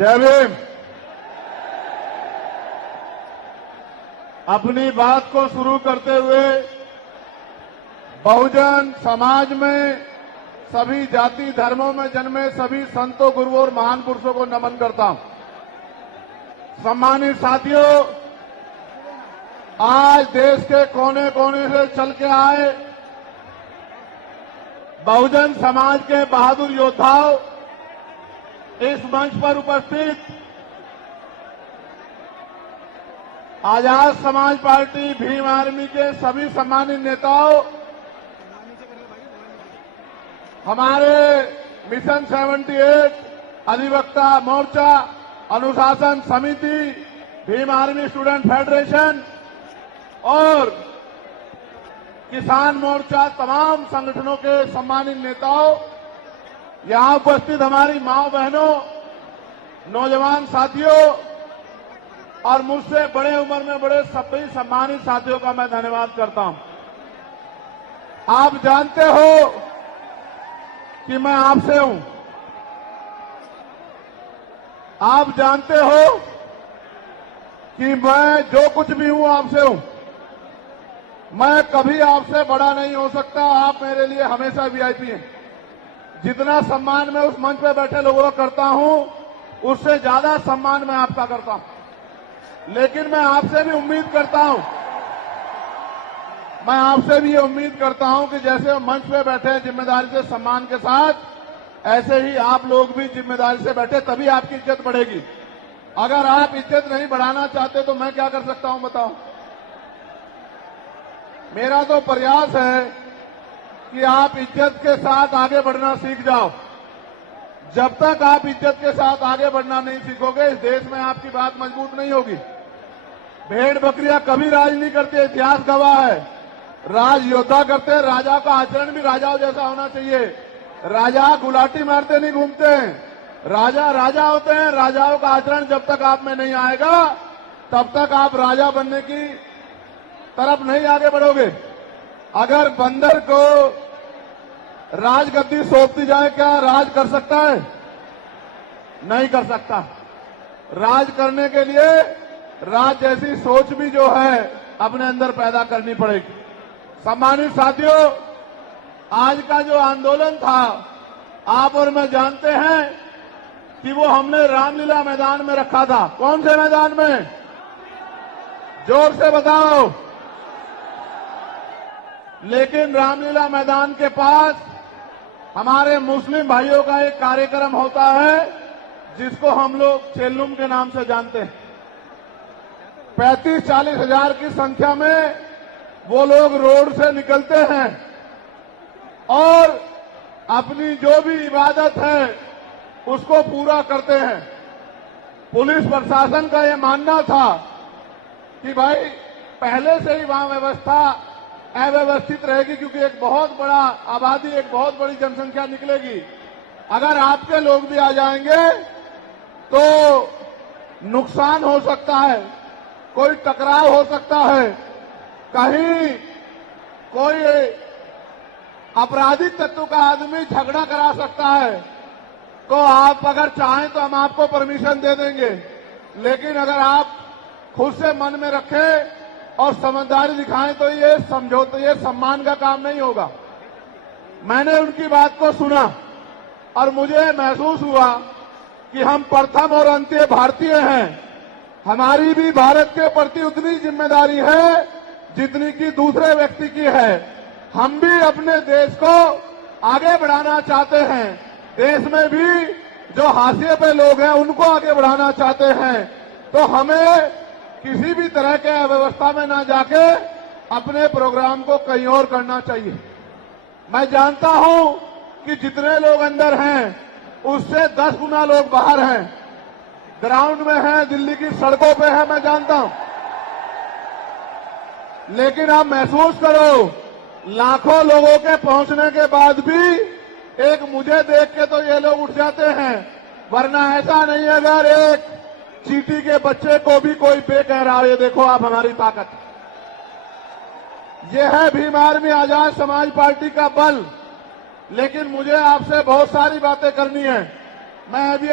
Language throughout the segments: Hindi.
जय भीम। अपनी बात को शुरू करते हुए बहुजन समाज में सभी जाति धर्मों में जन्मे सभी संतों, गुरुओं और महान पुरुषों को नमन करता हूं। सम्मानित साथियों, आज देश के कोने कोने से चल के आए बहुजन समाज के बहादुर योद्धाओं, इस मंच पर उपस्थित आजाद समाज पार्टी भीम आर्मी के सभी सम्मानित नेताओं, हमारे मिशन 78 अधिवक्ता मोर्चा, अनुशासन समिति, भीम आर्मी स्टूडेंट फेडरेशन और किसान मोर्चा, तमाम संगठनों के सम्मानित नेताओं, यहां उपस्थित हमारी माओ बहनों, नौजवान साथियों और मुझसे बड़े उम्र में बड़े सभी सम्मानित साथियों का मैं धन्यवाद करता हूं। आप जानते हो कि मैं आपसे हूं। आप जानते हो कि मैं जो कुछ भी हूं आपसे हूं। मैं कभी आपसे बड़ा नहीं हो सकता। आप मेरे लिए हमेशा वीआईपी हैं। जितना सम्मान मैं उस मंच पर बैठे लोगों का करता हूं, उससे ज्यादा सम्मान मैं आपका करता हूं। लेकिन मैं आपसे भी उम्मीद करता हूं, मैं आपसे भी ये उम्मीद करता हूं कि जैसे मंच पे बैठे हैं जिम्मेदारी से, सम्मान के साथ, ऐसे ही आप लोग भी जिम्मेदारी से बैठे, तभी आपकी इज्जत बढ़ेगी। अगर आप इज्जत नहीं बढ़ाना चाहते तो मैं क्या कर सकता हूं बताओ। मेरा तो प्रयास है कि आप इज्जत के साथ आगे बढ़ना सीख जाओ। जब तक आप इज्जत के साथ आगे बढ़ना नहीं सीखोगे, इस देश में आपकी बात मजबूत नहीं होगी। भेड़ बकरियां कभी राज नहीं करती, इतिहास गवाह है। राज योद्धा करते हैं। राजा का आचरण भी राजाओं जैसा होना चाहिए। राजा गुलाटी मारते नहीं घूमते हैं। राजा राजा होते हैं। राजाओं का आचरण जब तक आप में नहीं आएगा, तब तक आप राजा बनने की तरफ नहीं आगे बढ़ोगे। अगर बंदर को राजगद्दी सौंप दी जाए, क्या राज कर सकता है? नहीं कर सकता। राज करने के लिए राज जैसी सोच भी जो है अपने अंदर पैदा करनी पड़ेगी। सम्मानित साथियों, आज का जो आंदोलन था, आप और मैं जानते हैं कि वो हमने रामलीला मैदान में रखा था। कौन से मैदान में? जोर से बताओ। लेकिन रामलीला मैदान के पास हमारे मुस्लिम भाइयों का एक कार्यक्रम होता है जिसको हम लोग चेल्लुम के नाम से जानते हैं। 35-40 हजार की संख्या में वो लोग रोड से निकलते हैं और अपनी जो भी इबादत है उसको पूरा करते हैं। पुलिस प्रशासन का ये मानना था कि भाई पहले से ही वहां व्यवस्था अव्यवस्थित रहेगी, क्योंकि एक बहुत बड़ा आबादी, एक बहुत बड़ी जनसंख्या निकलेगी। अगर आपके लोग भी आ जाएंगे तो नुकसान हो सकता है, कोई टकराव हो सकता है, कहीं कोई आपराधिक तत्व का आदमी झगड़ा करा सकता है। तो आप अगर चाहें तो हम आपको परमिशन दे देंगे, लेकिन अगर आप खुद से मन में रखें और समझदारी दिखाएं तो ये समझौता, ये सम्मान का काम नहीं होगा। मैंने उनकी बात को सुना और मुझे महसूस हुआ कि हम प्रथम और अंत्य भारतीय हैं। हमारी भी भारत के प्रति उतनी जिम्मेदारी है जितनी कि दूसरे व्यक्ति की है। हम भी अपने देश को आगे बढ़ाना चाहते हैं। देश में भी जो हाशिए पे लोग हैं उनको आगे बढ़ाना चाहते हैं। तो हमें किसी भी तरह के अव्यवस्था में ना जाके अपने प्रोग्राम को कहीं और करना चाहिए। मैं जानता हूं कि जितने लोग अंदर हैं उससे 10 गुना लोग बाहर हैं, ग्राउंड में हैं, दिल्ली की सड़कों पे हैं, मैं जानता हूं। लेकिन आप महसूस करो, लाखों लोगों के पहुंचने के बाद भी एक मुझे देख के तो ये लोग उठ जाते हैं, वरना ऐसा नहीं है। अगर एक चींटी के बच्चे को भी कोई बे कह रहा है, ये देखो आप हमारी ताकत। ये है भीम आर्मी आजाद समाज पार्टी का बल। लेकिन मुझे आपसे बहुत सारी बातें करनी है। मैं अभी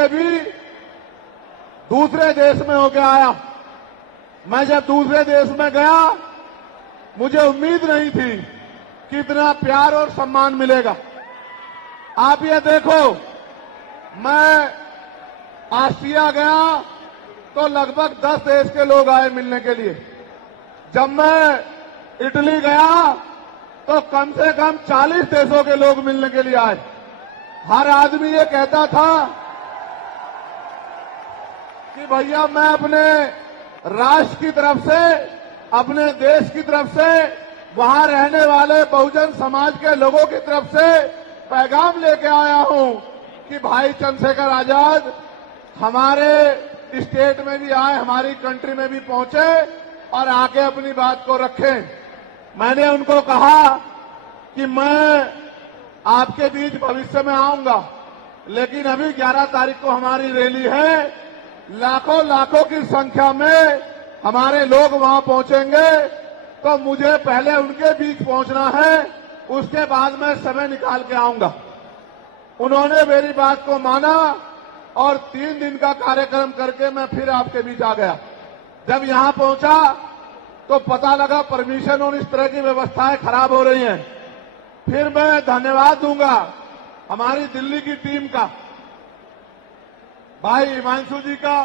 दूसरे देश में होके आया। मैं जब दूसरे देश में गया, मुझे उम्मीद नहीं थी कि इतना प्यार और सम्मान मिलेगा। आप ये देखो, मैं ऑस्ट्रिया गया तो लगभग 10 देश के लोग आए मिलने के लिए। जब मैं इटली गया तो कम से कम 40 देशों के लोग मिलने के लिए आए। हर आदमी ये कहता था कि भैया मैं अपने राष्ट्र की तरफ से, अपने देश की तरफ से, वहां रहने वाले बहुजन समाज के लोगों की तरफ से पैगाम लेके आया हूं कि भाई चंद्रशेखर आजाद हमारे स्टेट में भी आए, हमारी कंट्री में भी पहुंचे और आके अपनी बात को रखें। मैंने उनको कहा कि मैं आपके बीच भविष्य में आऊंगा, लेकिन अभी 11 तारीख को हमारी रैली है, लाखों लाखों की संख्या में हमारे लोग वहां पहुंचेंगे, तो मुझे पहले उनके बीच पहुंचना है, उसके बाद मैं समय निकाल के आऊंगा। उन्होंने मेरी बात को माना और 3 दिन का कार्यक्रम करके मैं फिर आपके बीच आ गया। जब यहां पहुंचा तो पता लगा परमिशन और इस तरह की व्यवस्थाएं खराब हो रही हैं। फिर मैं धन्यवाद दूंगा हमारी दिल्ली की टीम का, भाई हिमांशु जी का,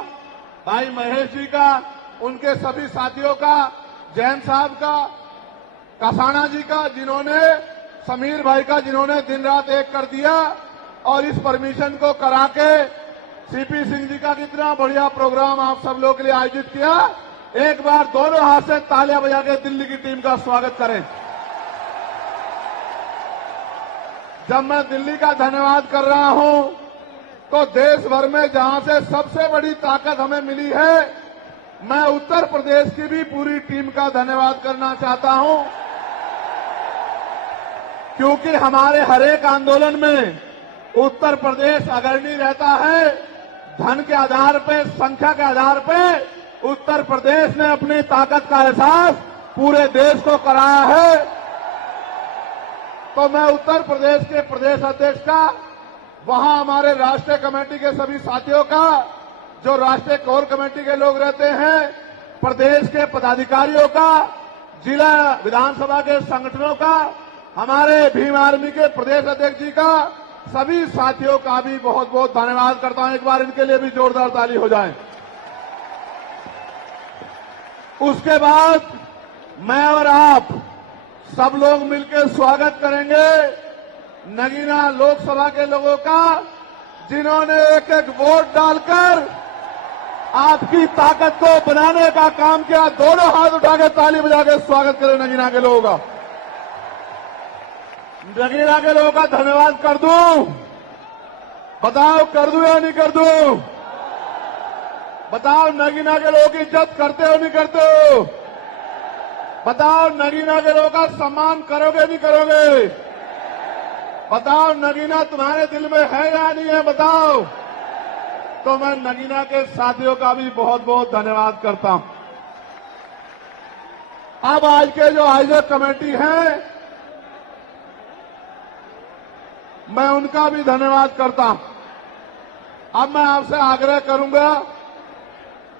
भाई महेश जी का, उनके सभी साथियों का, जैन साहब का, कसाना जी का, जिन्होंने, समीर भाई का, जिन्होंने दिन रात एक कर दिया और इस परमिशन को करा के सीपी सिंह जी का कितना बढ़िया प्रोग्राम आप सब लोगों के लिए आयोजित किया। एक बार दोनों हाथ से तालियां बजा के दिल्ली की टीम का स्वागत करें। जब मैं दिल्ली का धन्यवाद कर रहा हूं तो देश भर में जहां से सबसे बड़ी ताकत हमें मिली है, मैं उत्तर प्रदेश की भी पूरी टीम का धन्यवाद करना चाहता हूं, क्योंकि हमारे हर एक आंदोलन में उत्तर प्रदेश अग्रणी रहता है। धन के आधार पे, संख्या के आधार पे उत्तर प्रदेश ने अपनी ताकत का एहसास पूरे देश को कराया है। तो मैं उत्तर प्रदेश के प्रदेश अध्यक्ष का, वहां हमारे राष्ट्रीय कमेटी के सभी साथियों का, जो राष्ट्रीय कोर कमेटी के लोग रहते हैं, प्रदेश के पदाधिकारियों का, जिला विधानसभा के संगठनों का, हमारे भीम आर्मी के प्रदेश अध्यक्ष जी का, सभी साथियों का भी बहुत बहुत धन्यवाद करता हूं। एक बार इनके लिए भी जोरदार ताली हो जाए। उसके बाद मैं और आप सब लोग मिलकर स्वागत करेंगे नगीना लोकसभा के लोगों का, जिन्होंने एक एक वोट डालकर आपकी ताकत को बनाने का काम किया। दोनों हाथ उठा के ताली बजा के स्वागत करें नगीना के लोगों का। नगीना के लोगों का धन्यवाद कर दूं? बताओ कर दूं या नहीं कर दूं? बताओ नगीना के लोगों की इज्जत करते हो नहीं करते हो? बताओ नगीना के लोगों का सम्मान करोगे नहीं करोगे? बताओ नगीना तुम्हारे दिल में है या नहीं है? बताओ। तो मैं नगीना के साथियों का भी बहुत बहुत धन्यवाद करता हूं। अब आज के जो आयोजक कमेटी है, मैं उनका भी धन्यवाद करता हूं। अब मैं आपसे आग्रह करूंगा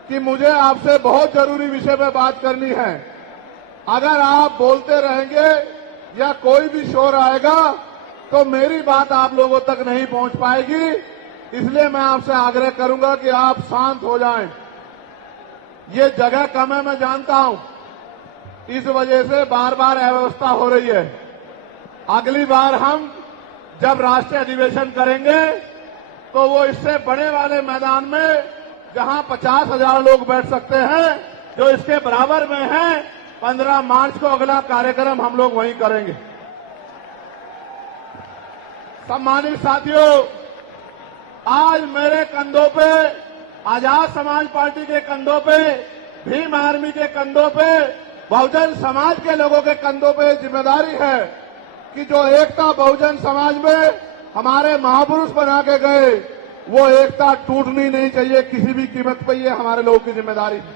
कि मुझे आपसे बहुत जरूरी विषय पर बात करनी है। अगर आप बोलते रहेंगे या कोई भी शोर आएगा तो मेरी बात आप लोगों तक नहीं पहुंच पाएगी, इसलिए मैं आपसे आग्रह करूंगा कि आप शांत हो जाएं। ये जगह कम है, मैं जानता हूं, इस वजह से बार बार अव्यवस्था हो रही है। अगली बार हम जब राष्ट्रीय अधिवेशन करेंगे तो वो इससे बड़े वाले मैदान में, जहां 50,000 लोग बैठ सकते हैं, जो इसके बराबर में है, 15 मार्च को अगला कार्यक्रम हम लोग वहीं करेंगे। सम्मानित साथियों, आज मेरे कंधों पे, आजाद समाज पार्टी के कंधों पे, भीम आर्मी के कंधों पे, बहुजन समाज के लोगों के कंधों पे जिम्मेदारी है कि जो एकता बहुजन समाज में हमारे महापुरुष बना के गए, वो एकता टूटनी नहीं चाहिए किसी भी कीमत पर। ये हमारे लोगों की जिम्मेदारी है।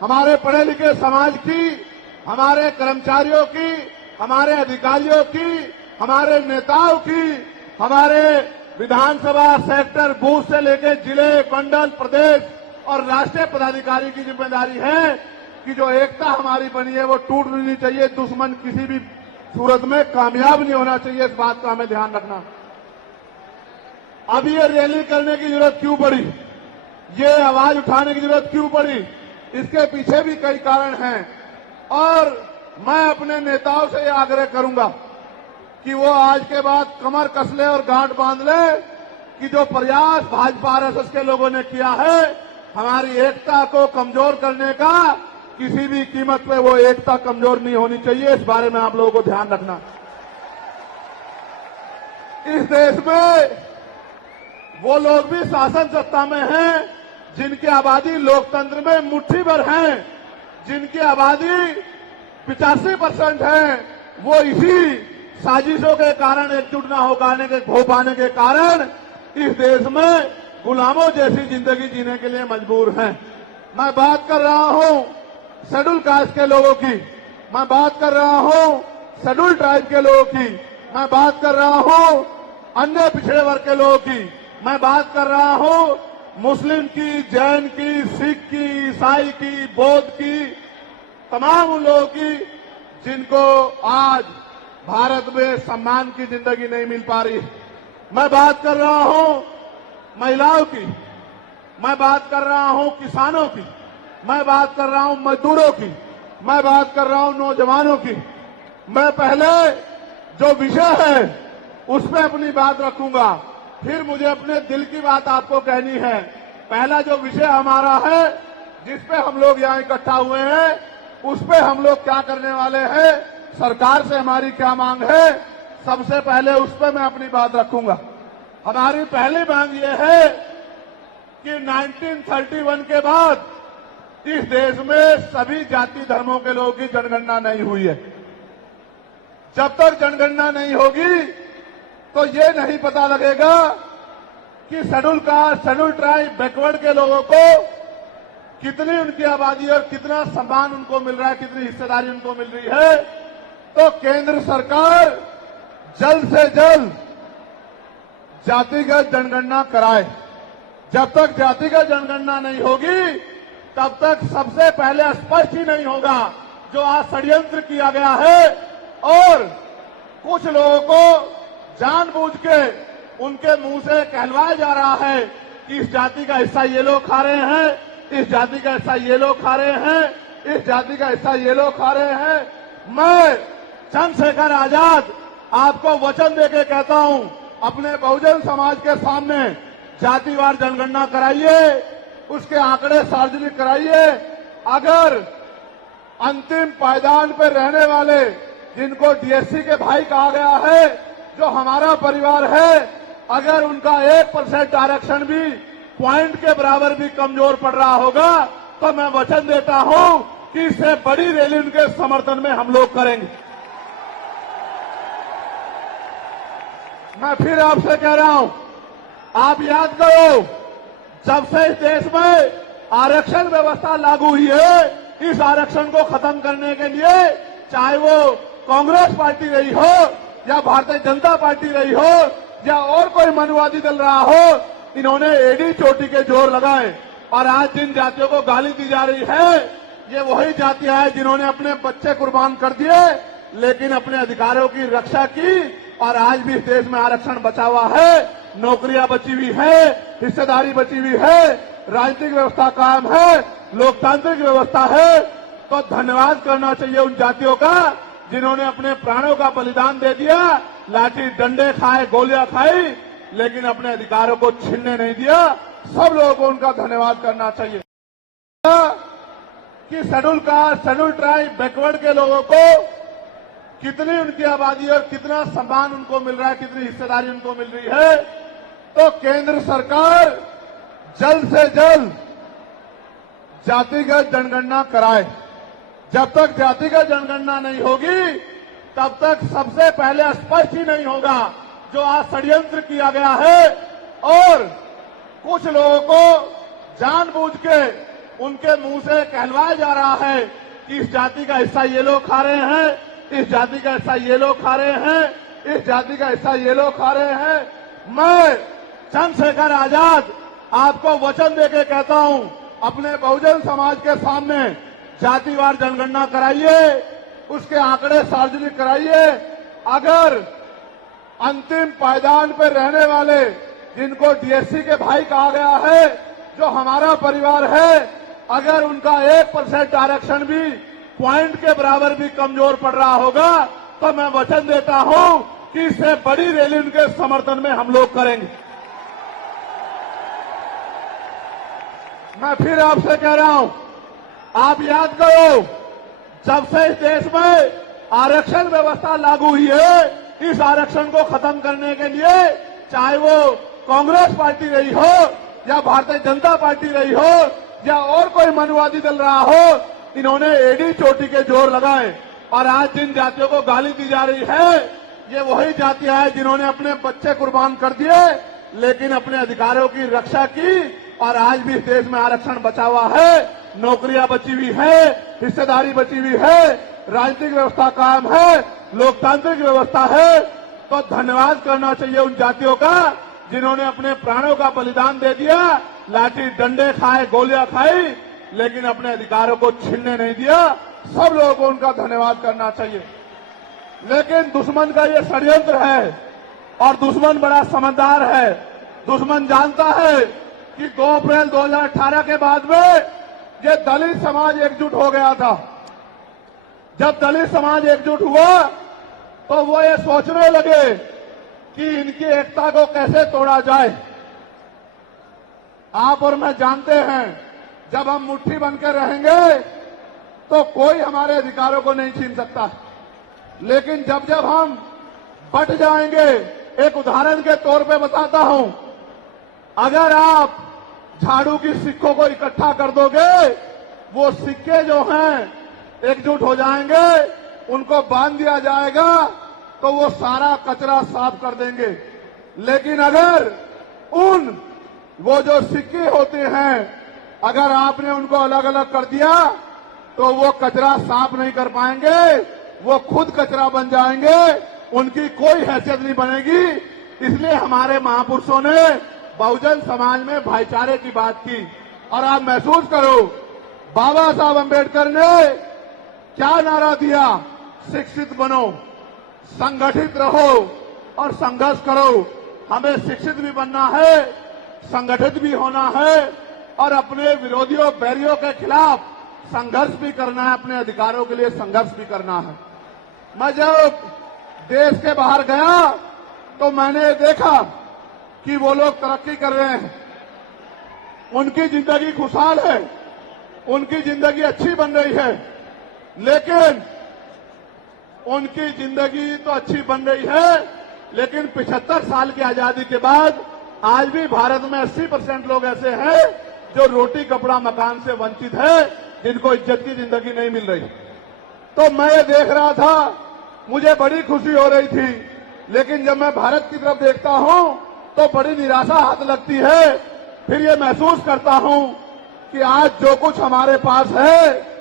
हमारे पढ़े लिखे समाज की, हमारे कर्मचारियों की, हमारे अधिकारियों की, हमारे नेताओं की, हमारे विधानसभा सेक्टर बूथ से लेकर जिले, मंडल, प्रदेश और राष्ट्रीय पदाधिकारी की जिम्मेदारी है कि जो एकता हमारी बनी है वो टूट नहीं चाहिए। दुश्मन किसी भी सूरत में कामयाब नहीं होना चाहिए, इस बात का हमें ध्यान रखना। अब ये रैली करने की जरूरत क्यों पड़ी, ये आवाज उठाने की जरूरत क्यों पड़ी, इसके पीछे भी कई कारण हैं। और मैं अपने नेताओं से ये आग्रह करूंगा कि वो आज के बाद कमर कस ले और गांठ बांध ले कि जो प्रयास भाजपा आरएसएस के लोगों ने किया है हमारी एकता को कमजोर करने का, किसी भी कीमत पे वो एकता कमजोर नहीं होनी चाहिए। इस बारे में आप लोगों को ध्यान रखना। इस देश में वो लोग भी शासन सत्ता में हैं जिनकी आबादी लोकतंत्र में मुट्ठी भर है, जिनकी आबादी 85% है, वो इसी साजिशों के कारण एकजुट न हो पाने के कारण इस देश में गुलामों जैसी जिंदगी जीने के लिए मजबूर हैं। मैं बात कर रहा हूं शेड्यूल कास्ट के लोगों की, मैं बात कर रहा हूं शेड्यूल ट्राइब के लोगों की, मैं बात कर रहा हूं अन्य पिछड़े वर्ग के लोगों की, मैं बात कर रहा हूं मुस्लिम की, जैन की, सिख की, ईसाई की, बौद्ध की, तमाम उन लोगों की जिनको आज भारत में सम्मान की जिंदगी नहीं मिल पा रही। मैं बात कर रहा हूं महिलाओं की, मैं बात कर रहा हूं किसानों की, मैं बात कर रहा हूं मजदूरों की, मैं बात कर रहा हूं नौजवानों की। मैं पहले जो विषय है उस पर अपनी बात रखूंगा, फिर मुझे अपने दिल की बात आपको कहनी है। पहला जो विषय हमारा है जिस पे हम लोग यहाँ इकट्ठा हुए हैं, उस पे हम लोग क्या करने वाले हैं, सरकार से हमारी क्या मांग है, सबसे पहले उस पे मैं अपनी बात रखूंगा। हमारी पहली मांग ये है कि 1931 के बाद इस देश में सभी जाति धर्मों के लोगों की जनगणना नहीं हुई है। जब तक जनगणना नहीं होगी तो ये नहीं पता लगेगा कि schedule caste, schedule tribe, backward के लोगों को कितनी उनकी आबादी और कितना सम्मान उनको मिल रहा है, कितनी हिस्सेदारी उनको मिल रही है। तो केंद्र सरकार जल्द से जल्द जातिगत जनगणना कराए। जब तक जातिगत जनगणना नहीं होगी तब तक सबसे पहले स्पष्ट ही नहीं होगा जो आज षड्यंत्र किया गया है और कुछ लोगों को जानबूझ के उनके मुंह से कहलवाया जा रहा है कि इस जाति का हिस्सा ये लोग खा रहे हैं, इस जाति का हिस्सा ये लोग खा रहे हैं, इस जाति का हिस्सा ये लोग खा रहे हैं। मैं चंद्रशेखर आजाद आपको वचन देके कहता हूं, अपने बहुजन समाज के सामने जातिवार जनगणना कराइए, उसके आंकड़े सार्वजनिक कराइए। अगर अंतिम पायदान पर रहने वाले जिनको डीएससी के भाई कहा गया है, जो हमारा परिवार है, अगर उनका 1% आरक्षण भी पॉइंट के बराबर भी कमजोर पड़ रहा होगा तो मैं वचन देता हूं कि इससे बड़ी रैली उनके समर्थन में हम लोग करेंगे। मैं फिर आपसे कह रहा हूं, आप याद करो, जब से इस देश में आरक्षण व्यवस्था लागू हुई है, इस आरक्षण को खत्म करने के लिए चाहे वो कांग्रेस पार्टी रही हो या भारतीय जनता पार्टी रही हो या और कोई मनुवादी दल रहा हो, इन्होंने एडी चोटी के जोर लगाए। और आज जिन जातियों को गाली दी जा रही है, ये वही जातियां हैं जिन्होंने अपने बच्चे कुर्बान कर दिए लेकिन अपने अधिकारों की रक्षा की और आज भी इस देश में आरक्षण बचा हुआ है, नौकरियां बची हुई है, हिस्सेदारी बची हुई है, राजनीतिक व्यवस्था कायम है, लोकतांत्रिक व्यवस्था है। तो धन्यवाद करना चाहिए उन जातियों का जिन्होंने अपने प्राणों का बलिदान दे दिया, लाठी डंडे खाए, गोलियां खाई, लेकिन अपने अधिकारों को छीनने नहीं दिया। सब लोगों को उनका धन्यवाद करना चाहिए। कि schedule caste, schedule tribe, backward के लोगों को कितनी उनकी आबादी और कितना सम्मान उनको मिल रहा है, कितनी हिस्सेदारी उनको मिल रही है। तो केंद्र सरकार जल्द से जल्द जातिगत जनगणना कराए। जब तक जातिगत जनगणना नहीं होगी तब तक सबसे पहले स्पष्ट ही नहीं होगा जो आज षड्यंत्र किया गया है और कुछ लोगों को जानबूझ के उनके मुंह से कहलवाया जा रहा है कि इस जाति का हिस्सा ये लोग खा रहे हैं, इस जाति का हिस्सा ये लोग खा रहे हैं, इस जाति का हिस्सा ये लोग खा रहे हैं। मैं चंद्रशेखर आजाद आपको वचन देके कहता हूं, अपने बहुजन समाज के सामने जातिवार जनगणना कराइए, उसके आंकड़े सार्वजनिक कराइए। अगर अंतिम पायदान पर रहने वाले, जिनको डीएससी के भाई कहा गया है, जो हमारा परिवार है, अगर उनका 1% आरक्षण भी पॉइंट के बराबर भी कमजोर पड़ रहा होगा, तो मैं वचन देता हूं कि इससे बड़ी रैली उनके समर्थन में हम लोग करेंगे। मैं फिर आपसे कह रहा हूं, आप याद करो, जब से इस देश में आरक्षण व्यवस्था लागू हुई है, इस आरक्षण को खत्म करने के लिए चाहे वो कांग्रेस पार्टी रही हो या भारतीय जनता पार्टी रही हो या और कोई मनुवादी दल रहा हो, इन्होंने एडी चोटी के जोर लगाए। और आज जिन जातियों को गाली दी जा रही है, ये वही जातियां हैं जिन्होंने अपने बच्चे कुर्बान कर दिए, लेकिन अपने अधिकारों की रक्षा की। और आज भी इस देश में आरक्षण बचा हुआ है, नौकरियां बची हुई है, हिस्सेदारी बची हुई है, राजनीतिक व्यवस्था कायम है, लोकतांत्रिक व्यवस्था है। तो धन्यवाद करना चाहिए उन जातियों का जिन्होंने अपने प्राणों का बलिदान दे दिया, लाठी डंडे खाए, गोलियां खाई, लेकिन अपने अधिकारों को छीनने नहीं दिया। सब लोगों को उनका धन्यवाद करना चाहिए। लेकिन दुश्मन का ये षड्यंत्र है और दुश्मन बड़ा समझदार है। दुश्मन जानता है कि 2 अप्रैल 2018 के बाद में ये दलित समाज एकजुट हो गया था। जब दलित समाज एकजुट हुआ तो वो ये सोचने लगे कि इनकी एकता को कैसे तोड़ा जाए। आप और मैं जानते हैं, जब हम मुट्ठी बनकर रहेंगे तो कोई हमारे अधिकारों को नहीं छीन सकता। लेकिन जब जब हम बट जाएंगे, एक उदाहरण के तौर पे बताता हूं, अगर आप झाड़ू की सिक्कों को इकट्ठा कर दोगे, वो सिक्के जो हैं एकजुट हो जाएंगे, उनको बांध दिया जाएगा तो वो सारा कचरा साफ कर देंगे। लेकिन अगर वो जो सिक्के होते हैं, अगर आपने उनको अलग अलग कर दिया तो वो कचरा साफ नहीं कर पाएंगे, वो खुद कचरा बन जाएंगे, उनकी कोई हैसियत नहीं बनेगी। इसलिए हमारे महापुरुषों ने बहुजन समाज में भाईचारे की बात की। और आप महसूस करो, बाबा साहब अम्बेडकर ने क्या नारा दिया? शिक्षित बनो, संगठित रहो और संघर्ष करो। हमें शिक्षित भी बनना है, संगठित भी होना है और अपने विरोधियों, बैरियों के खिलाफ संघर्ष भी करना है, अपने अधिकारों के लिए संघर्ष भी करना है। मैं जब देश के बाहर गया तो मैंने देखा कि वो लोग तरक्की कर रहे हैं, उनकी जिंदगी खुशहाल है, उनकी जिंदगी अच्छी बन रही है। लेकिन उनकी जिंदगी तो अच्छी बन रही है, लेकिन 75 साल की आजादी के बाद आज भी भारत में 80% लोग ऐसे हैं जो रोटी, कपड़ा, मकान से वंचित है, जिनको इज्जत की जिंदगी नहीं मिल रही। तो मैं ये देख रहा था, मुझे बड़ी खुशी हो रही थी। लेकिन जब मैं भारत की तरफ देखता हूं तो बड़ी निराशा हाथ लगती है। फिर ये महसूस करता हूं कि आज जो कुछ हमारे पास है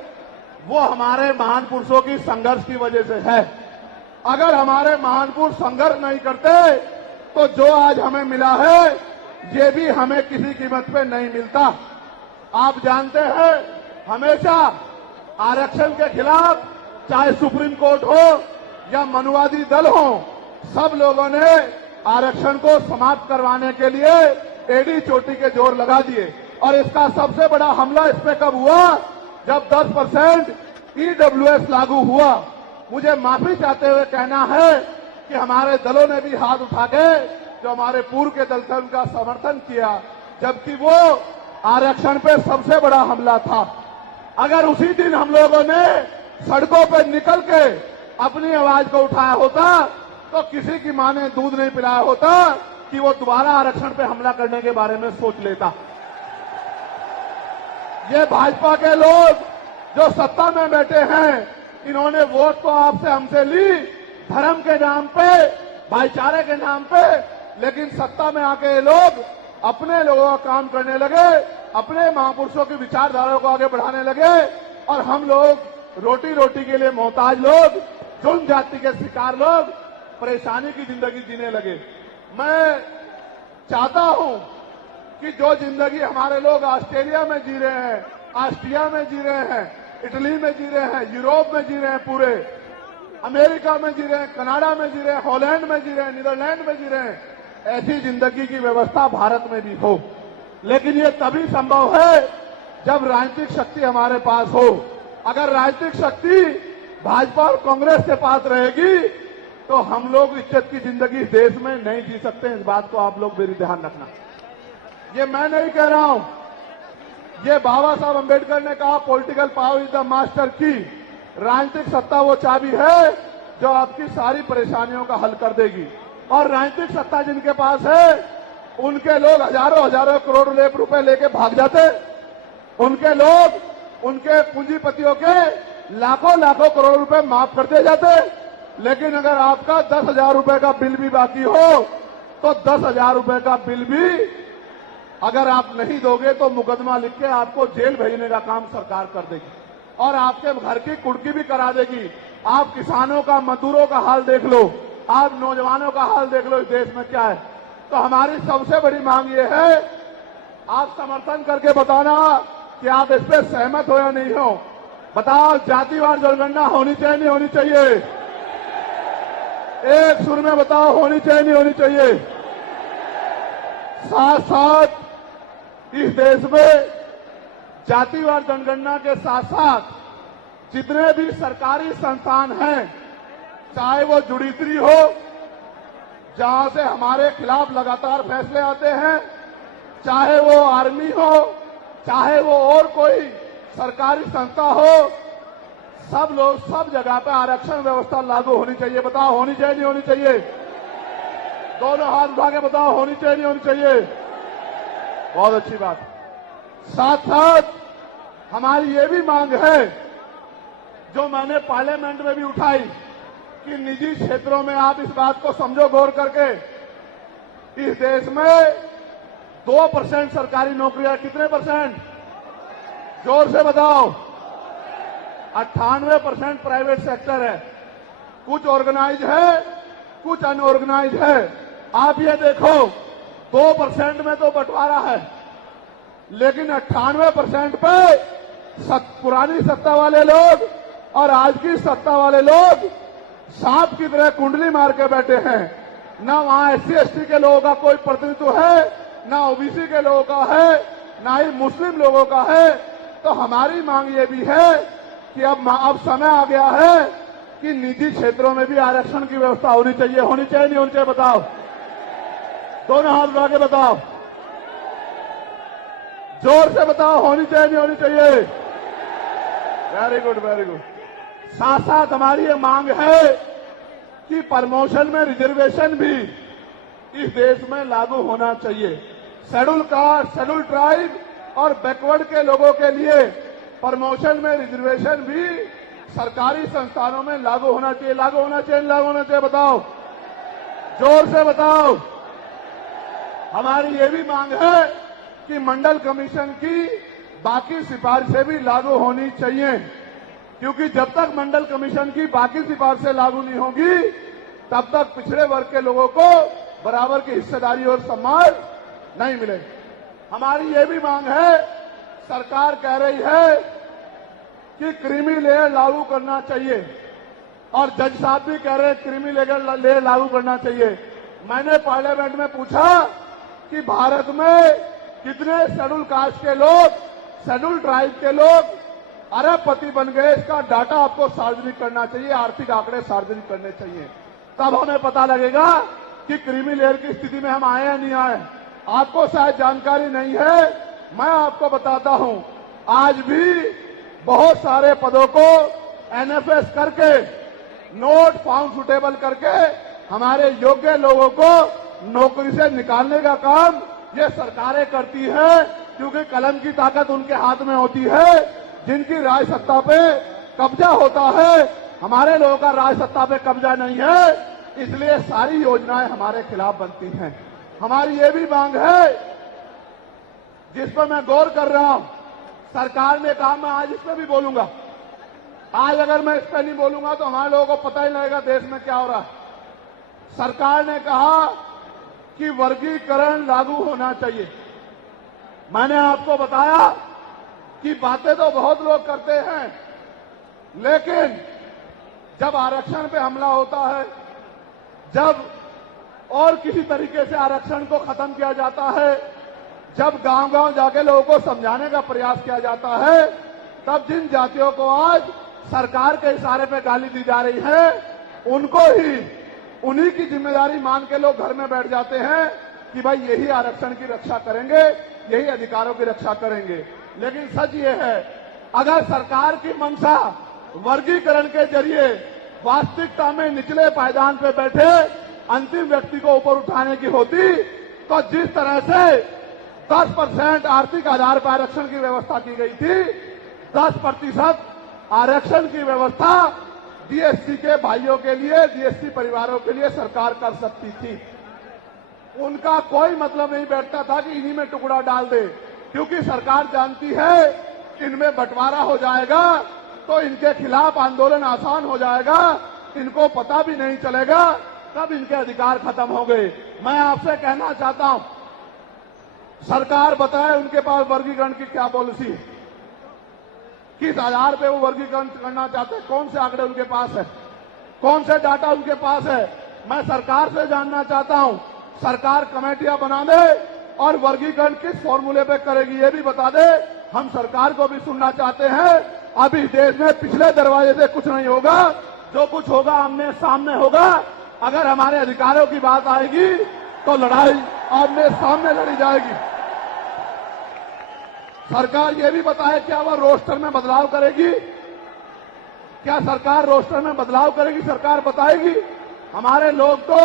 वो हमारे महान पुरुषों की संघर्ष की वजह से है। अगर हमारे महान पुरुष संघर्ष नहीं करते तो जो आज हमें मिला है ये भी हमें किसी कीमत पे नहीं मिलता। आप जानते हैं, हमेशा आरक्षण के खिलाफ चाहे सुप्रीम कोर्ट हो या मनुवादी दल हो, सब लोगों ने आरक्षण को समाप्त करवाने के लिए एडी चोटी के जोर लगा दिए। और इसका सबसे बड़ा हमला इस पे कब हुआ? जब 10% ईडब्ल्यूएस लागू हुआ। मुझे माफी चाहते हुए कहना है कि हमारे दलों ने भी हाथ उठा के, जो हमारे पूर्व के दल थे, उनका समर्थन किया, जबकि वो आरक्षण पे सबसे बड़ा हमला था। अगर उसी दिन हम लोगों ने सड़कों पर निकल के अपनी आवाज को उठाया होता तो किसी की मां ने दूध नहीं पिलाया होता कि वो दोबारा आरक्षण पे हमला करने के बारे में सोच लेता। ये भाजपा के लोग जो सत्ता में बैठे हैं, इन्होंने वोट तो आपसे हमसे ली धर्म के नाम पे, भाईचारे के नाम पे, लेकिन सत्ता में आके ये लोग अपने लोगों का काम करने लगे, अपने महापुरुषों की विचारधारा को आगे बढ़ाने लगे और हम लोग रोटी रोटी के लिए मोहताज लोग, जुल्म जाति के शिकार लोग परेशानी की जिंदगी जीने लगे। मैं चाहता हूं कि जो जिंदगी हमारे लोग ऑस्ट्रेलिया में जी रहे हैं, ऑस्ट्रिया में जी रहे हैं, इटली में जी रहे हैं, यूरोप में जी रहे हैं, पूरे अमेरिका में जी रहे हैं, कनाडा में जी रहे हैं, हॉलैंड में जी रहे हैं, नीदरलैंड में जी रहे हैं, ऐसी जिंदगी की व्यवस्था भारत में भी हो। लेकिन ये तभी संभव है जब राजनीतिक शक्ति हमारे पास हो। अगर राजनीतिक शक्ति भाजपा और कांग्रेस के पास रहेगी तो हम लोग इज्जत की जिंदगी इस देश में नहीं जी सकते। इस बात को आप लोग मेरी ध्यान रखना। ये मैं नहीं कह रहा हूं, ये बाबा साहब अंबेडकर ने कहा, political power is the master की। राजनीतिक सत्ता वो चाबी है जो आपकी सारी परेशानियों का हल कर देगी। और राजनीतिक सत्ता जिनके पास है उनके लोग हजारों हजारों करोड़ रुपए लेके भाग जाते। उनके लोग उनके पूंजीपतियों के लाखों लाखों करोड़ रुपए माफ करते जाते। लेकिन अगर आपका 10,000 रुपए का बिल भी बाकी हो तो 10,000 रुपए का बिल भी अगर आप नहीं दोगे तो मुकदमा लिख के आपको जेल भेजने का काम सरकार कर देगी और आपके घर की कुर्की भी करा देगी। आप किसानों का, मजदूरों का हाल देख लो, आप नौजवानों का हाल देख लो इस देश में क्या है। तो हमारी सबसे बड़ी मांग ये है, आप समर्थन करके बताना कि आप इस पर सहमत हो या नहीं हो। बताओ, जातिवार जनगणना होनी चाहिए नहीं होनी चाहिए? एक सुर में बताओ, होनी चाहिए नहीं होनी चाहिए? साथ साथ इस देश में जातिवार जनगणना के साथ साथ जितने भी सरकारी संस्थान हैं, चाहे वो जुडिशरी हो जहां से हमारे खिलाफ लगातार फैसले आते हैं, चाहे वो आर्मी हो, चाहे वो और कोई सरकारी संस्था हो, सब लोग सब जगह पे आरक्षण व्यवस्था लागू होनी चाहिए। बताओ, होनी चाहिए नहीं होनी चाहिए? दोनों हाथ उठा के बताओ, होनी चाहिए नहीं होनी चाहिए? बहुत अच्छी बात। साथ साथ हमारी ये भी मांग है जो मैंने पार्लियामेंट में भी उठाई कि निजी क्षेत्रों में आप इस बात को समझो गौर करके, इस देश में 2% सरकारी नौकरियां, कितने परसेंट? जोर से बताओ। 98% प्राइवेट सेक्टर है। कुछ ऑर्गेनाइज है, कुछ अनऑर्गेनाइज है। आप ये देखो, 2% में तो बंटवारा है, लेकिन 98% पे पुरानी सत्ता वाले लोग और आज की सत्ता वाले लोग सांप की तरह कुंडली मार के बैठे हैं। ना वहां SC/ST के लोगों का कोई प्रतिनिधित्व है, ना OBC के लोगों का है, ना ही मुस्लिम लोगों का है। तो हमारी मांग ये भी है कि अब समय आ गया है कि निजी क्षेत्रों में भी आरक्षण की व्यवस्था होनी चाहिए। होनी चाहिए नहीं होनी चाहिए? बताओ, दोनों हाथ उठा के बताओ, जोर से बताओ, होनी चाहिए नहीं होनी चाहिए? Very good, very good. साथ साथ हमारी ये मांग है कि प्रमोशन में रिजर्वेशन भी इस देश में लागू होना चाहिए। शेड्यूल कास्ट, शेड्यूल ट्राइब और बैकवर्ड के लोगों के लिए प्रमोशन में रिजर्वेशन भी सरकारी संस्थानों में लागू होना चाहिए। लागू होना चाहिए, लागू होना चाहिए? बताओ, जोर से बताओ। हमारी ये भी मांग है कि मंडल कमीशन की बाकी सिफारिशें भी लागू होनी चाहिए, क्योंकि जब तक मंडल कमीशन की बाकी सिफारिशें लागू नहीं होगी तब तक पिछड़े वर्ग के लोगों को बराबर की हिस्सेदारी और सम्मान नहीं मिलेगी। हमारी ये भी मांग है, सरकार कह रही है कि क्रीमी लेयर लागू करना चाहिए और जज साहब भी कह रहे हैं क्रीमी लेयर लागू करना चाहिए। मैंने पार्लियामेंट में पूछा कि भारत में कितने शेड्यूल कास्ट के लोग, शेड्यूल ट्राइब के लोग अरबपति बन गए, इसका डाटा आपको सार्वजनिक करना चाहिए, आर्थिक आंकड़े सार्वजनिक करने चाहिए। तब हमें पता लगेगा कि क्रीमी लेयर की स्थिति में हम आए या नहीं आए। आपको शायद जानकारी नहीं है, मैं आपको बताता हूं, आज भी बहुत सारे पदों को NFS करके, नोट फाउंड सुटेबल करके हमारे योग्य लोगों को नौकरी से निकालने का काम ये सरकारें करती है, क्योंकि कलम की ताकत उनके हाथ में होती है। जिनकी राज सत्ता पे कब्जा होता है, हमारे लोगों का राज सत्ता पे कब्जा नहीं है, इसलिए सारी योजनाएं हमारे खिलाफ बनती हैं। हमारी ये भी मांग है जिस पर मैं गौर कर रहा हूं, सरकार ने कहा, मैं आज इस पर भी बोलूंगा। आज अगर मैं इस पर नहीं बोलूंगा तो हमारे लोगों को पता ही नहीं लगेगा देश में क्या हो रहा है। सरकार ने कहा कि वर्गीकरण लागू होना चाहिए। मैंने आपको बताया कि बातें तो बहुत लोग करते हैं, लेकिन जब आरक्षण पे हमला होता है, जब और किसी तरीके से आरक्षण को खत्म किया जाता है, जब गांव-गांव जाके लोगों को समझाने का प्रयास किया जाता है, तब जिन जातियों को आज सरकार के इशारे पे गाली दी जा रही है, उनको ही उन्हीं की जिम्मेदारी मान के लोग घर में बैठ जाते हैं कि भाई यही आरक्षण की रक्षा करेंगे, यही अधिकारों की रक्षा करेंगे। लेकिन सच ये है, अगर सरकार की मंशा वर्गीकरण के जरिए वास्तविकता में निचले पायदान पे बैठे अंतिम व्यक्ति को ऊपर उठाने की होती, तो जिस तरह से 10% आर्थिक आधार पर आरक्षण की व्यवस्था की गई थी, 10% आरक्षण की व्यवस्था डीएससी के भाइयों के लिए, डीएससी परिवारों के लिए सरकार कर सकती थी। उनका कोई मतलब नहीं बैठता था कि इन्हीं में टुकड़ा डाल दे, क्योंकि सरकार जानती है इनमें बंटवारा हो जाएगा तो इनके खिलाफ आंदोलन आसान हो जाएगा, इनको पता भी नहीं चलेगा कब इनके अधिकार खत्म हो गए। मैं आपसे कहना चाहता हूं, सरकार बताए उनके पास वर्गीकरण की क्या पॉलिसी है, किस आधार पे वो वर्गीकरण करना चाहते हैं, कौन से आंकड़े उनके पास है, कौन से डाटा उनके पास है। मैं सरकार से जानना चाहता हूं, सरकार कमेटियां बना दे और वर्गीकरण किस फॉर्मूले पे करेगी ये भी बता दे। हम सरकार को भी सुनना चाहते हैं। अभी देश में पिछले दरवाजे से कुछ नहीं होगा, जो कुछ होगा आमने सामने होगा। अगर हमारे अधिकारों की बात आएगी तो लड़ाई आमने सामने लड़ी जाएगी। सरकार ये भी बताए क्या वह रोस्टर में बदलाव करेगी, क्या सरकार रोस्टर में बदलाव करेगी, सरकार बताएगी। हमारे लोग तो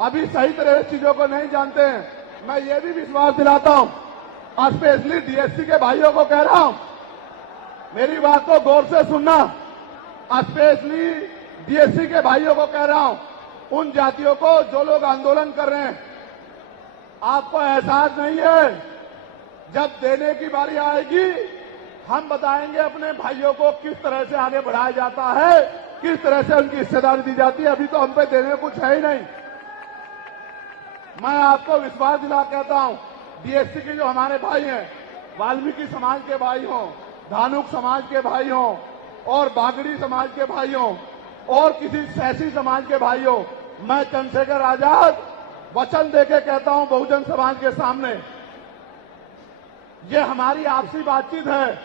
अभी सही तरह से चीजों को नहीं जानते हैं। मैं ये भी विश्वास दिलाता हूं, स्पेशली डीएससी के भाइयों को कह रहा हूं, मेरी बात को गौर से सुनना। स्पेशली डीएससी के भाइयों को कह रहा हूं, उन जातियों को जो लोग आंदोलन कर रहे हैं, आपको एहसास नहीं है, जब देने की बारी आएगी हम बताएंगे अपने भाइयों को किस तरह से आगे बढ़ाया जाता है, किस तरह से उनकी हिस्सेदारी दी जाती है। अभी तो हम पे देने कुछ है ही नहीं। मैं आपको विश्वास दिला कहता हूं, डीएससी के जो हमारे भाई हैं, वाल्मीकि समाज के भाई हों, धानुक समाज के भाई हों और बागड़ी समाज के भाई हों और किसी सैसी समाज के भाई हों, मैं चंद्रशेखर आजाद वचन देके कहता हूं बहुजन समाज के सामने, ये हमारी आपसी बातचीत है।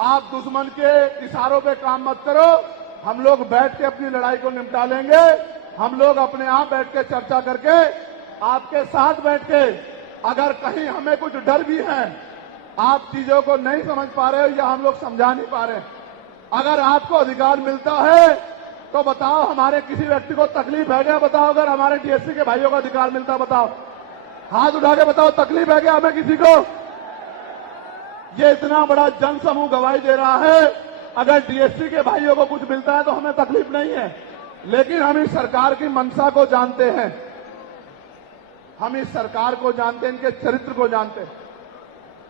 आप दुश्मन के इशारों पे काम मत करो, हम लोग बैठ के अपनी लड़ाई को निपटा लेंगे। हम लोग अपने आप बैठ के चर्चा करके आपके साथ बैठ के, अगर कहीं हमें कुछ डर भी है, आप चीजों को नहीं समझ पा रहे हो या हम लोग समझा नहीं पा रहे, अगर आपको अधिकार मिलता है तो बताओ, हमारे किसी व्यक्ति को तकलीफ है क्या? बताओ, अगर हमारे डीएससी के भाइयों को अधिकार मिलता, बताओ, हाथ उठा के बताओ, तकलीफ है क्या हमें किसी को? ये इतना बड़ा जन समूह गवाही दे रहा है, अगर डीएससी के भाइयों को कुछ मिलता है तो हमें तकलीफ नहीं है। लेकिन हम इस सरकार की मंशा को जानते हैं, हम इस सरकार को जानते हैं, इनके चरित्र को जानते हैं।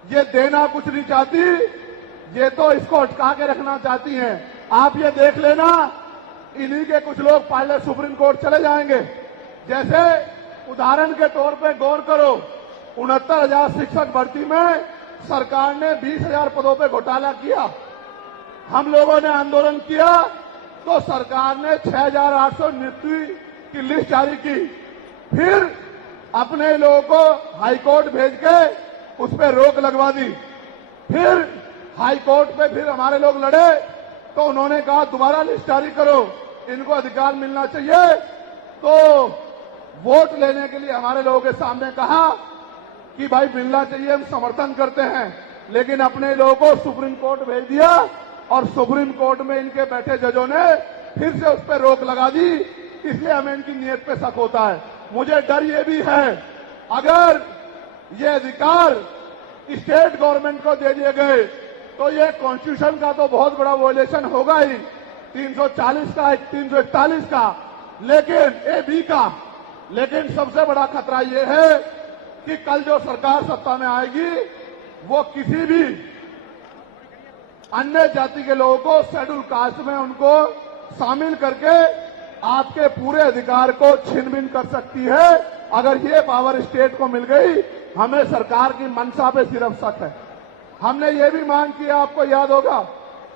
ये देना कुछ नहीं चाहती, ये तो इसको अटका के रखना चाहती हैं। आप ये देख लेना, इन्हीं के कुछ लोग पहले सुप्रीम कोर्ट चले जाएंगे। जैसे उदाहरण के तौर पे गौर करो, 69,000 शिक्षक भर्ती में सरकार ने 20,000 पदों पे घोटाला किया। हम लोगों ने आंदोलन किया तो सरकार ने 6,800 नियुक्ति की लिस्ट जारी की। फिर अपने लोगों को हाईकोर्ट भेज के उस पर रोक लगवा दी। फिर हाईकोर्ट पे फिर हमारे लोग लड़े तो उन्होंने कहा दोबारा लिस्ट जारी करो, इनको अधिकार मिलना चाहिए। तो वोट लेने के लिए हमारे लोगों के सामने कहा कि भाई मिलना चाहिए, हम समर्थन करते हैं, लेकिन अपने लोगों को सुप्रीम कोर्ट भेज दिया और सुप्रीम कोर्ट में इनके बैठे जजों ने फिर से उस पर रोक लगा दी। इसलिए हमें इनकी नीयत पे शक होता है। मुझे डर ये भी है, अगर ये अधिकार स्टेट गवर्नमेंट को दे दिए गए तो ये कॉन्स्टिट्यूशन का तो बहुत बड़ा वॉयलेशन होगा ही, 340 का, 341 का, लेकिन AB का। लेकिन सबसे बड़ा खतरा ये है कि कल जो सरकार सत्ता में आएगी वो किसी भी अन्य जाति के लोगों को शेड्यूल कास्ट में उनको शामिल करके आपके पूरे अधिकार को छीन-बीन कर सकती है। अगर ये पावर स्टेट को मिल गई हमें सरकार की मंशा पे सिर्फ शक है। हमने ये भी मांग किया, आपको याद होगा,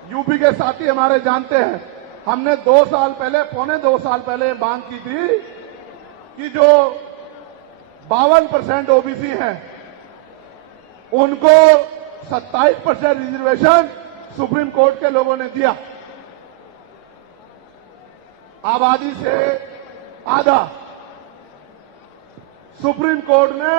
यूपी के साथी हमारे जानते हैं, हमने 2 साल पहले, पौने 2 साल पहले मांग की थी कि जो 52% ओबीसी हैं उनको 27% रिजर्वेशन सुप्रीम कोर्ट के लोगों ने दिया, आबादी से आधा। सुप्रीम कोर्ट ने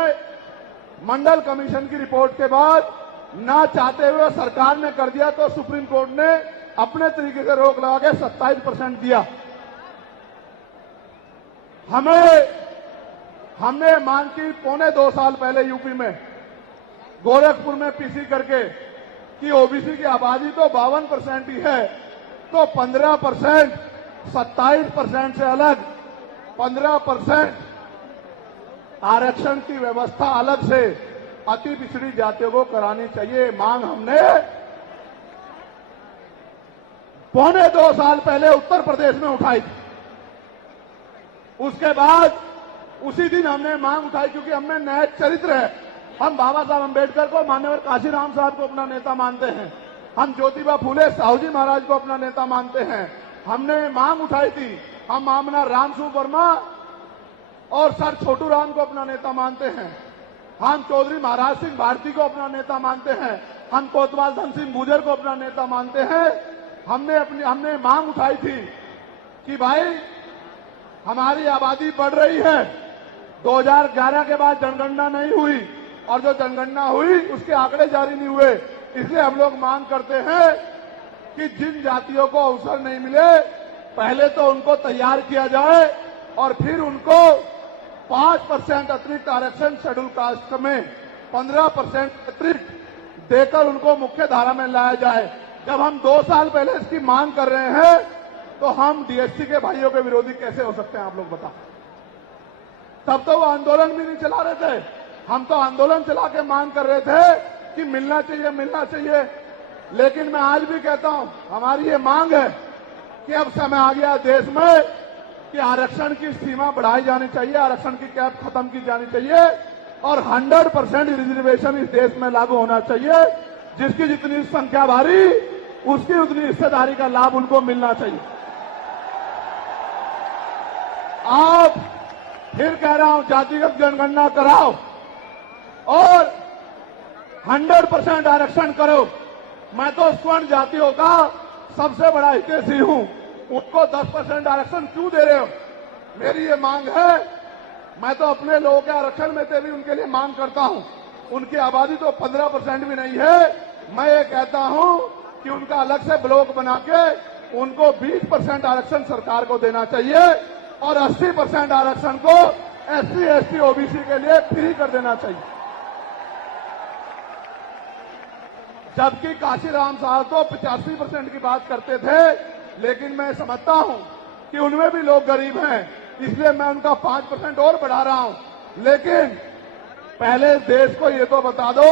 मंडल कमीशन की रिपोर्ट के बाद ना चाहते हुए सरकार ने कर दिया, तो सुप्रीम कोर्ट ने अपने तरीके से रोक लगा के 27% दिया। हमने मांग की पौने 2 साल पहले यूपी में गोरखपुर में पीसी करके कि ओबीसी की आबादी तो 52% ही है, तो 15%, 27% से अलग 15% आरक्षण की व्यवस्था अलग से अति पिछड़ी जातियों को करानी चाहिए। मांग हमने पौने 2 साल पहले उत्तर प्रदेश में उठाई थी। उसके बाद उसी दिन हमने मांग उठाई, क्योंकि हमें नए चरित्र है। हम बाबा साहब अम्बेडकर को, माननीय काशीराम साहब को अपना नेता मानते हैं, हम ज्योतिबा फूले साहू जी महाराज को अपना नेता मानते हैं। हमने मांग उठाई थी, हम मामला रामसू वर्मा और सर छोटू राम को अपना नेता मानते हैं, हम चौधरी महाराज सिंह भारती को अपना नेता मानते हैं, हम कोतवाल धन सिंह गुर्जर को अपना नेता मानते हैं। हमने मांग उठाई थी कि भाई हमारी आबादी बढ़ रही है, 2011 के बाद जनगणना नहीं हुई और जो जनगणना हुई उसके आंकड़े जारी नहीं हुए, इसलिए हम लोग मांग करते हैं कि जिन जातियों को अवसर नहीं मिले पहले तो उनको तैयार किया जाए और फिर उनको 5% अतिरिक्त आरक्षण शेड्यूल कास्ट में 15% अतिरिक्त देकर उनको मुख्य धारा में लाया जाए। जब हम 2 साल पहले इसकी मांग कर रहे हैं तो हम डीएससी के भाइयों के विरोधी कैसे हो सकते हैं, आप लोग बताओ। तब तो वो आंदोलन भी नहीं चला रहे थे, हम तो आंदोलन चला के मांग कर रहे थे कि मिलना चाहिए, मिलना चाहिए। लेकिन मैं आज भी कहता हूं, हमारी ये मांग है कि अब समय आ गया देश में कि आरक्षण की सीमा बढ़ाई जानी चाहिए, आरक्षण की कैप खत्म की जानी चाहिए और 100% रिजर्वेशन इस देश में लागू होना चाहिए। जिसकी जितनी संख्या भारी उसकी उतनी हिस्सेदारी का लाभ उनको मिलना चाहिए। आप फिर कह रहा हूं, जातिगत जनगणना कराओ और 100% आरक्षण करो। मैं तो स्वर्ण जातियों का सबसे बड़ा हितैषी हूं, उनको 10% आरक्षण क्यों दे रहे हो? मेरी ये मांग है। मैं तो अपने लोगों के आरक्षण में से भी उनके लिए मांग करता हूं। उनकी आबादी तो 15% भी नहीं है। मैं ये कहता हूं कि उनका अलग से ब्लॉक बना के उनको 20% आरक्षण सरकार को देना चाहिए और 80% आरक्षण को एससी, एसटी, ओबीसी के लिए फ्री कर देना चाहिए। जबकि काशीराम साहब तो 85% की बात करते थे, लेकिन मैं समझता हूं कि उनमें भी लोग गरीब हैं, इसलिए मैं उनका 5% और बढ़ा रहा हूं। लेकिन पहले देश को ये तो बता दो,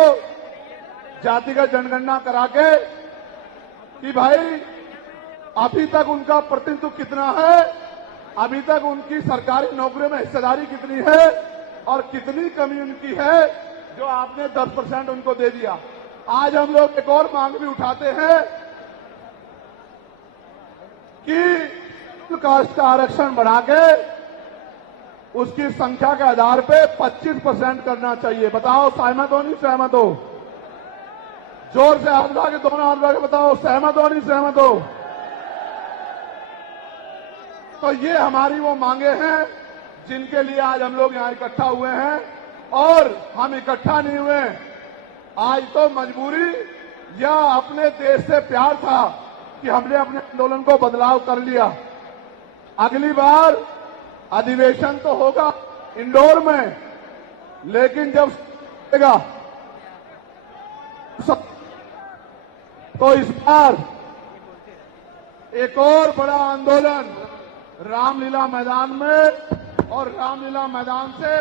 जातिगत जनगणना करा के, कि भाई अभी तक उनका प्रतिनिधित्व कितना है, अभी तक उनकी सरकारी नौकरियों में हिस्सेदारी कितनी है और कितनी कमी उनकी है जो आपने 10% उनको दे दिया। आज हम लोग एक और मांग भी उठाते हैं कि कास्ट का आरक्षण बढ़ा के उसकी संख्या के आधार पे 25% करना चाहिए। बताओ सहमत हो नहीं सहमत हो? जोर से हाथ लगा के, दोनों हाथ लगा के बताओ सहमत हो नहीं सहमत हो? तो ये हमारी वो मांगे हैं जिनके लिए आज हम लोग यहां इकट्ठा हुए हैं। और हम इकट्ठा नहीं हुए आज तो मजबूरी या अपने देश से प्यार था कि हमने अपने आंदोलन को बदलाव कर लिया। अगली बार अधिवेशन तो होगा इंदौर में, लेकिन जब तो इस बार एक और बड़ा आंदोलन रामलीला मैदान में और रामलीला मैदान से